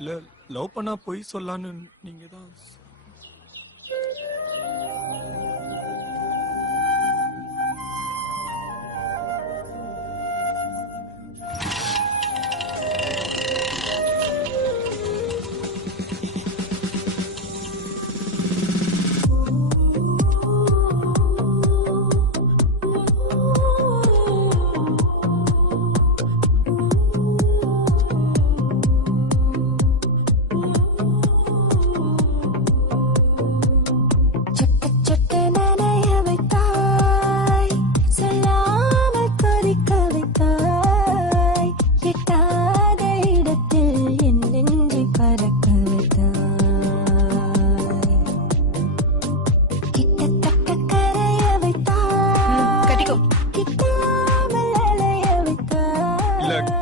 இல்ல லவ் பண்ணா போய் சொல்லான்னு நீங்க தான்.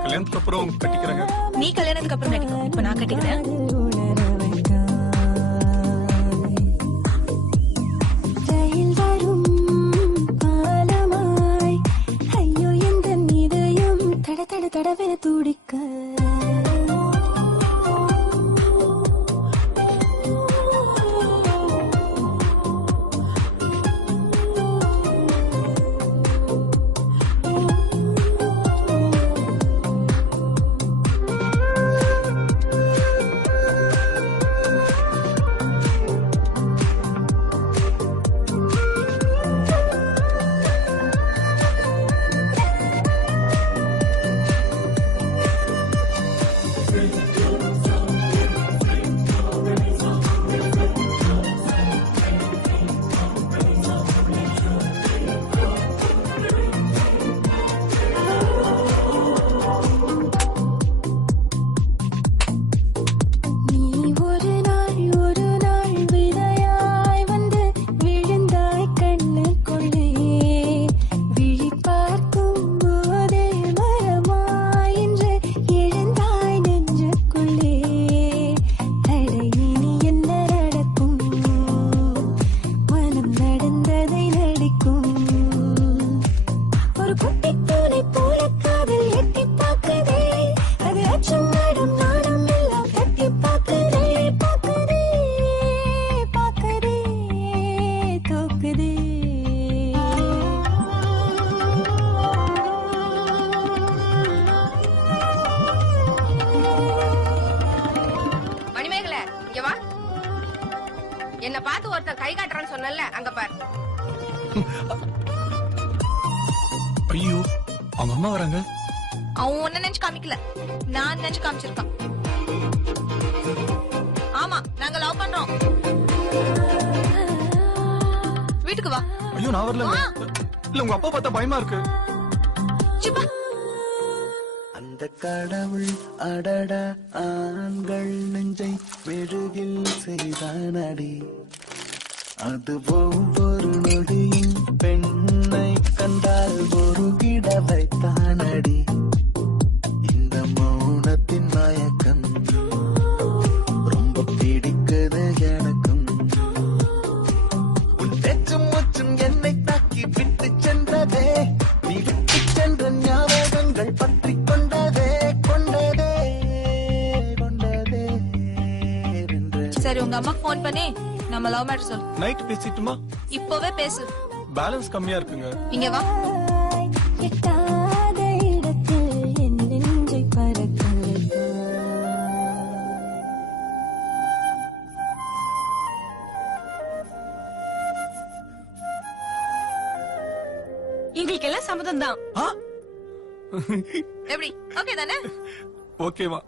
கல்யாணத்துக்கு அப்புறம் கட்டிக்கிறேங்க. நீ கல்யாணத்துக்கு அப்புறம் கட்டிக்கோ, இப்ப நான் கட்டிக்கிறேன். தடவென துடிக்க என்ன பார்த்து ஒருத்தன் கை காட்டுறான்னு சொன்னல, அங்க பாரு. ஐயோ, அவங்க அம்மா வராங்க. அவன் ஒன்ன நினைச்சு காமிக்கல, நான் நினைச்சு காமிச்சிருக்கான். ஆமா, நாங்க லவ் பண்றோம். வீட்டுக்கு வா. ஐயோ, நான் வரல. இல்ல, உங்க அப்பா பார்த்தா பயமா இருக்கு. சிப்பா. அந்த கடவுள் அடட ஆண்கள் நெஞ்சை மெழுகில் செய்தானடி, அது ஒவ்வொரு நொடியும் பெண்ணை கண்டால் ஒரு கிட வைத்தானடி. இந்த மௌனத்தின் மயக்கம் ரொம்ப பிடிக்குது எனக்கும். உன் பேச்சும் மூச்சும் என்னை தாக்கி விட்டு சென்றதே, நீ விட்டு சென்ற ஞாபகங்கள் பற்றி கொண்டதே கொண்டதே கொண்டதே. சரி, உங்க அம்மா போன் பண்ணி நம்ம லவ் மேட்டர் சொல்லு. நைட் பேசிட்டுமா? இப்பவே பேசு. பேலன்ஸ் கம்மியா இருக்குங்க. இங்க வா. எட்டாத இடத்தில் என் நெஞ்சை பறக்க எங்களுக்கு எல்லாம் சம்மதம் தான். ஆ? எப்படி? ஓகே தானே? ஓகேவா?